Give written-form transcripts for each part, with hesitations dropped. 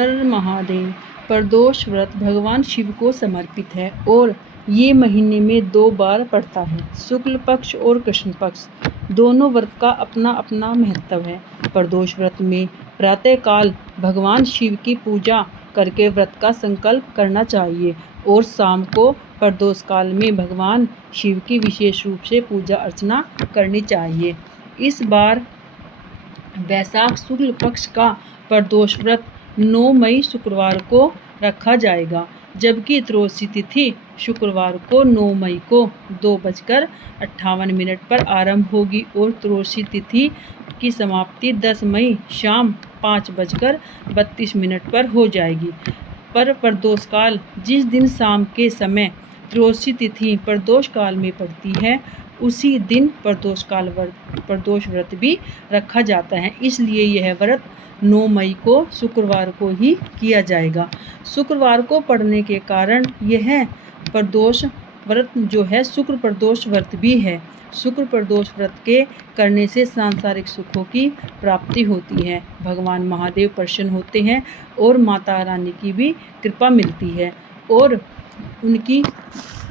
हर महादेव। प्रदोष व्रत भगवान शिव को समर्पित है और ये महीने में 2 बार पड़ता है। शुक्ल पक्ष और कृष्ण पक्ष दोनों व्रत का अपना अपना महत्व है। प्रदोष व्रत में प्रातःकाल भगवान शिव की पूजा करके व्रत का संकल्प करना चाहिए और शाम को प्रदोष काल में भगवान शिव की विशेष रूप से पूजा अर्चना करनी चाहिए। इस बार वैशाख शुक्ल पक्ष का प्रदोष व्रत 9 मई शुक्रवार को रखा जाएगा, जबकि त्रयोदशी तिथि शुक्रवार को 9 मई को 2:58 पर आरंभ होगी और त्रयोदशी तिथि की समाप्ति 10 मई शाम 5:32 पर हो जाएगी। पर प्रदोष काल जिस दिन शाम के समय त्रयोदशी तिथि प्रदोष काल में पड़ती है, उसी दिन प्रदोष व्रत भी रखा जाता है। इसलिए यह व्रत 9 मई को शुक्रवार को ही किया जाएगा। शुक्रवार को पड़ने के कारण यह प्रदोष व्रत जो है शुक्र प्रदोष व्रत भी है। शुक्र प्रदोष व्रत के करने से सांसारिक सुखों की प्राप्ति होती है, भगवान महादेव प्रसन्न होते हैं और माता रानी की भी कृपा मिलती है और उनकी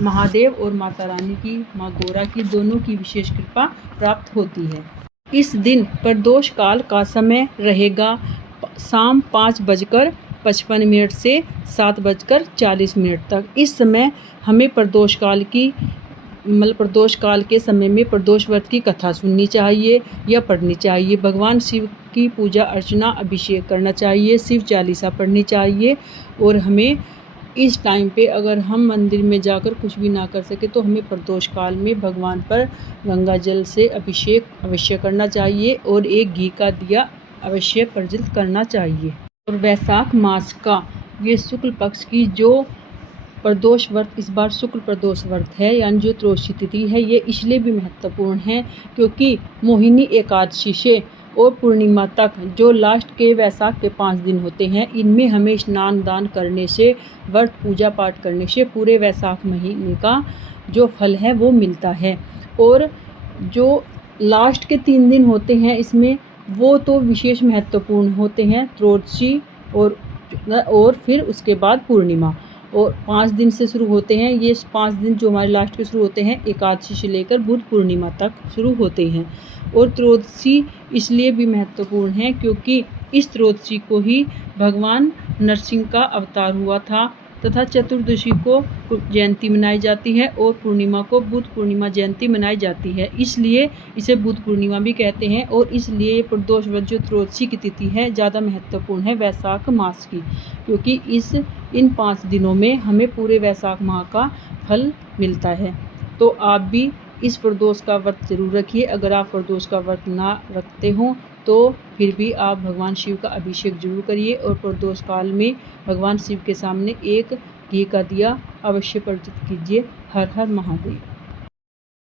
महादेव और माता रानी की, माँ गौरा की, दोनों की विशेष कृपा प्राप्त होती है। इस दिन प्रदोष काल का समय रहेगा शाम 5:55 से 7:40 तक। इस समय हमें प्रदोष काल के समय में प्रदोष व्रत की कथा सुननी चाहिए या पढ़नी चाहिए। भगवान शिव की पूजा अर्चना अभिषेक करना चाहिए, शिव चालीसा पढ़नी चाहिए और हमें इस टाइम पे अगर हम मंदिर में जाकर कुछ भी ना कर सके तो हमें प्रदोष काल में भगवान पर गंगा जल से अभिषेक अवश्य करना चाहिए और एक घी का दिया अवश्य प्रज्वलित करना चाहिए। और वैशाख मास का ये शुक्ल पक्ष की जो प्रदोष व्रत इस बार शुक्ल प्रदोष व्रत है, यानी जो त्रयोदशी तिथि है, ये इसलिए भी महत्वपूर्ण है क्योंकि मोहिनी एकादशी से और पूर्णिमा तक जो लास्ट के वैशाख के 5 दिन होते हैं, इनमें हमें स्नान दान करने से, व्रत पूजा पाठ करने से पूरे वैशाख महीने का जो फल है वो मिलता है। और जो लास्ट के 3 दिन होते हैं इसमें वो तो विशेष महत्वपूर्ण होते हैं, त्रयोदशी और फिर उसके बाद पूर्णिमा, और 5 दिन से शुरू होते हैं। ये 5 दिन जो हमारे लास्ट के शुरू होते हैं एकादशी से लेकर बुध पूर्णिमा तक शुरू होते हैं। और त्रयोदशी इसलिए भी महत्वपूर्ण है क्योंकि इस त्रयोदशी को ही भगवान नरसिंह का अवतार हुआ था तथा चतुर्दशी को जयंती मनाई जाती है और पूर्णिमा को बुध पूर्णिमा जयंती मनाई जाती है, इसलिए इसे बुध पूर्णिमा भी कहते हैं। और इसलिए ये प्रदोष व्रत जो त्रयोदशी की तिथि है ज़्यादा महत्वपूर्ण है वैशाख मास की, क्योंकि इन 5 दिनों में हमें पूरे वैशाख माह का फल मिलता है। तो आप भी इस प्रदोष का व्रत जरूर रखिए। अगर आप प्रदोष का व्रत ना रखते हो तो फिर भी आप भगवान शिव का अभिषेक जरूर करिए और प्रदोष काल में भगवान शिव के सामने एक घी का दिया अवश्य प्रज्वलित कीजिए। हर हर महादेव।